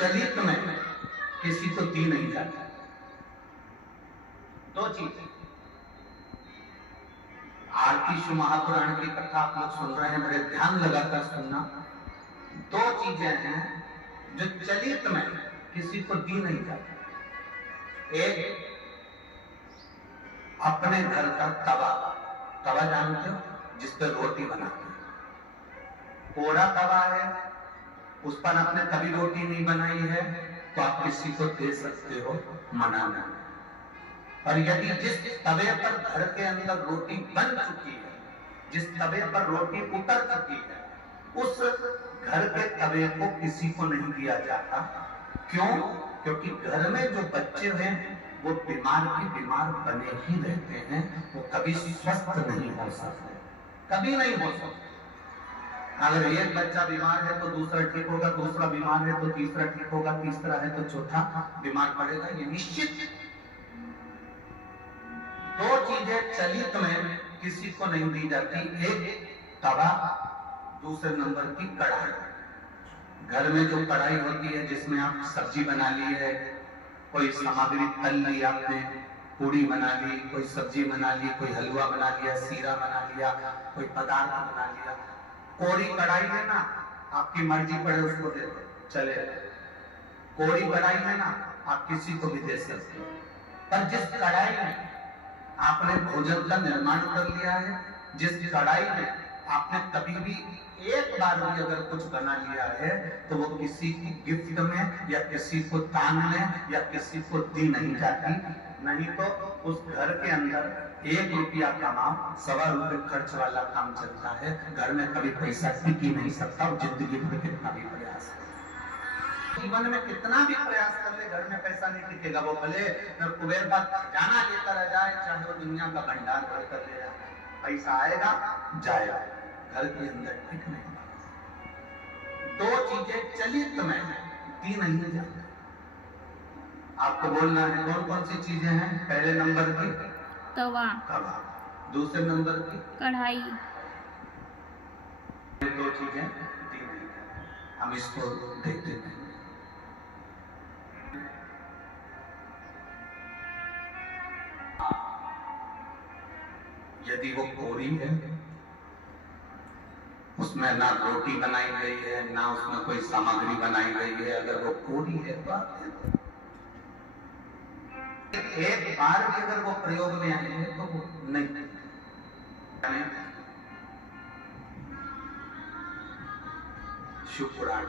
चलित में किसी को दी नहीं जाती। दो चीजें, आरती महापुराण की कथा आप लोग सुन रहे हैं, बड़े ध्यान लगाकर सुनना। दो चीजें हैं जो चलित में किसी को दी नहीं जाती। एक, अपने घर का तवा, तवा जानते हो जिस पर रोटी बनाते हैं, कोड़ा तवा है, उस पर आपने कभी रोटी नहीं बनाई है तो आप किसी को दे सकते हो, मना नहीं। और यदि जिस तवे पर घर के अंदर रोटी बन चुकी है, जिस तवे पर रोटी उतर चुकी है, उस घर के तवे को किसी को नहीं दिया जाता। क्यों? क्योंकि घर में जो बच्चे हैं वो बीमार की बीमार बने ही रहते हैं, वो कभी स्वस्थ नहीं हो सकते, कभी नहीं हो सकते। अगर एक बच्चा बीमार है तो दूसरा ठीक होगा, दूसरा बीमार है तो तीसरा ठीक होगा, तीसरा है तो चौथा बीमार पड़ेगा, ये निश्चित। दो चीजें चलित में किसी को नहीं दी जाती, एक तवा, दूसरे नंबर की कढ़ाई। घर में जो कढ़ाई होती है जिसमें आप सब्जी बना ली है, कोई सामग्री तल ली आपने, पूड़ी बना ली, कोई सब्जी बना ली, कोई हलवा बना लिया, सीरा बना लिया, कोई पदार्थ बना लिया। कोड़ी कढ़ाई है ना, आपकी मर्जी पड़े उसको दे दो, चले। कोड़ी कढ़ाई है ना, आप किसी को भी दे सकते हो। पर जिस कढ़ाई में आपने भोजन का निर्माण कर लिया है, जिस कढ़ाई में आपने कभी भी एक बार भी अगर कुछ बना लिया है, तो वो किसी की गिफ्ट में या किसी को दान में या किसी को दी नहीं जाती। नहीं तो उस घर के अंदर 1 रुपया कमाओ, 1.25 रुपये खर्च वाला काम चलता है। घर में कभी पैसा टिक ही नहीं सकता, और जिंदगी भर कितना भी प्रयास कर, जीवन में कितना भी प्रयास कर ले, घर में पैसा नहीं टिकेगा। वो भले कुबेर का खजाना लेकर आ जाए, चाहे वो दुनिया का भंडार भर कर ले जाए, पैसा आएगा जाएगा, घर के अंदर टिक नहीं। दो चीजें चलित में दी नहीं जाती। आपको बोलना है कौन कौन सी चीजें हैं। पहले नंबर की तवा, तवा, दूसरे नंबर की कढ़ाई। दो चीजें दी नहीं जाती, हम इसको देखते हैं। यदि वो कोरी है, उसमें ना रोटी बनाई गई है, ना उसमें कोई सामग्री बनाई गई है, अगर वो कोरी है, बात है, एक बार भी अगर वो प्रयोग में आए हैं तो वो नहीं। शिव पुराण